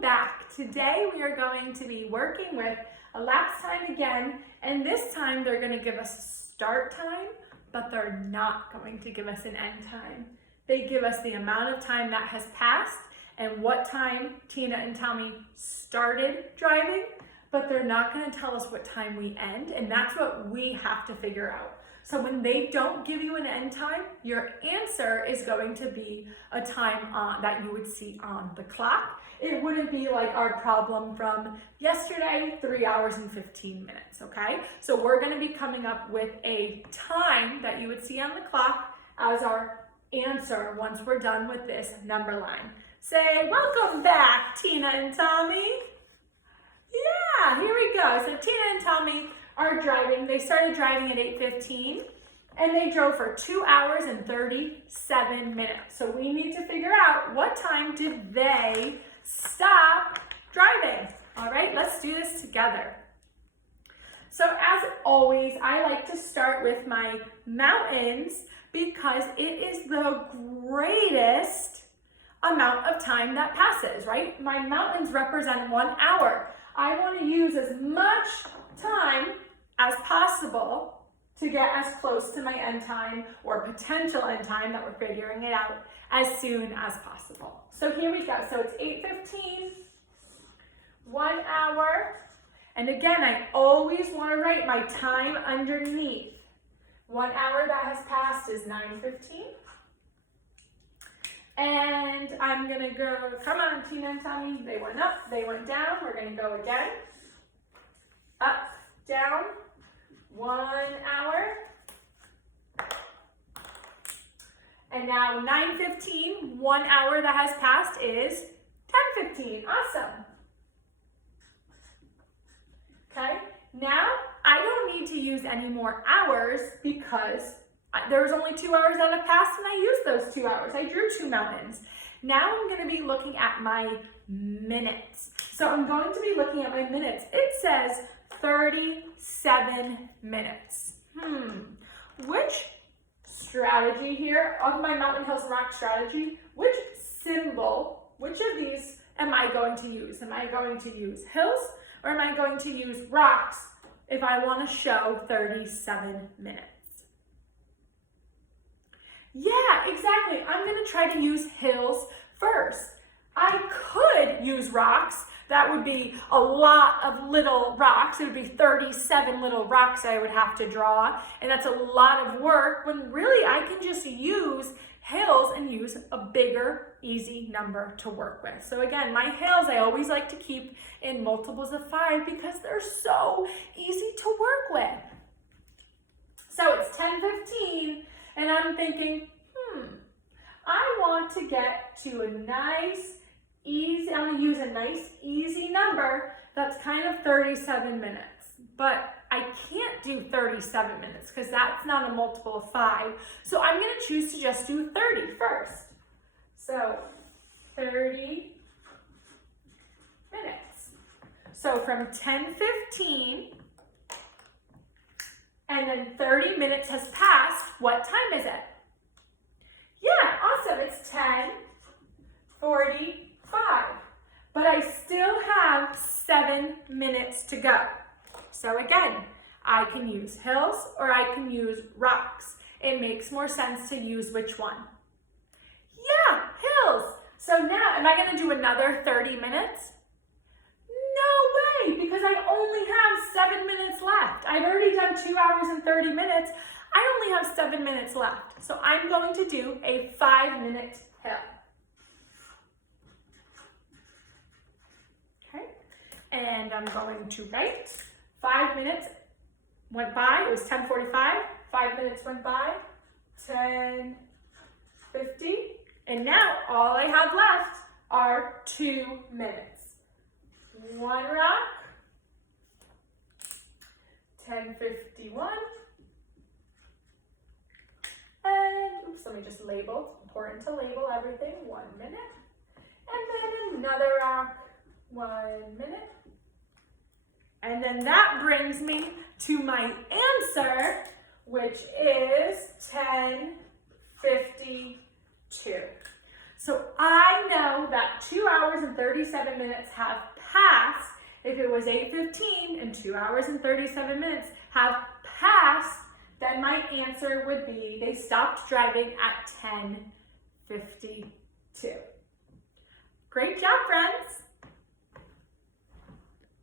welcome back. Today we are going to be working with elapsed time again, and this time they're going to give us a start time, but they're not going to give us an end time. They give us the amount of time that has passed and what time Tina and Tommy started driving, but they're not going to tell us what time we end, and that's what we have to figure out. So when they don't give you an end time, your answer is going to be a time that you would see on the clock. It wouldn't be like our problem from yesterday, 3 hours and 15 minutes, okay? So we're gonna be coming up with a time that you would see on the clock as our answer once we're done with this number line. Say, welcome back, Tina and Tommy. Yeah, here we go. So Tina and Tommy are driving. They started driving at 8:15 and they drove for 2 hours and 37 minutes. So we need to figure out what time did they stop driving. All right, let's do this together. So as always, I like to start with my mountains because it is the greatest amount of time that passes, right? My mountains represent 1 hour. I want to use as much time as possible to get as close to my end time or potential end time that we're figuring it out as soon as possible. So here we go. So it's 8:15, 1 hour. And again, I always want to write my time underneath. 1 hour that has passed is 9:15. And I'm going to go, come on, Tina and Tommy. They went up, they went down. We're going to go again. Up, down. 1 hour. And now 9:15, 1 hour that has passed is 10:15. Awesome. Okay, now I don't need to use any more hours because there was only 2 hours that have passed and I used those 2 hours. I drew 2 mountains. Now I'm going to be looking at my minutes. So I'm going to be looking at my minutes. It says 37 minutes. Which strategy here of my mountain, hills, and rock strategy, which symbol, which of these am I going to use? Am I going to use hills or am I going to use rocks if I want to show 37 minutes? Yeah, exactly. I'm going to try to use hills first. I could use rocks. That would be a lot of little rocks. It would be 37 little rocks I would have to draw, and that's a lot of work when really I can just use hills and use a bigger, easy number to work with. So again, my hills I always like to keep in multiples of 5 because they're so easy to work with. So it's 10:15 and I'm thinking, I want to get to a nice, easy, I'm going to use a nice, easy number that's kind of 37 minutes. But I can't do 37 minutes because that's not a multiple of 5. So I'm going to choose to just do 30 first. So 30 minutes. So from 10:15 and then 30 minutes has passed, what time is it? Yeah, awesome. It's 10:45. But I still have 7 minutes to go. So again, I can use hills or I can use rocks. It makes more sense to use which one? Yeah, hills. So now, am I going to do another 30 minutes? No way, because I only have 7 minutes left. I've already done 2 hours and 30 minutes. I only have 7 minutes left. So I'm going to do a 5-minute hill. Okay, and I'm going to write 5 minutes went by. It was 10:45. 5 minutes went by. 10:50. And now all I have left are 2 minutes. 1 rock. 10:51. And oops, let me just label. Important to label everything. 1 minute. And then another rock. 1 minute. And then that brings me to my answer, which is 10:52. So I know that 2 hours and 37 minutes have passed. If it was 8:15 and 2 hours and 37 minutes have passed, then my answer would be they stopped driving at 10:52. Great job, friends.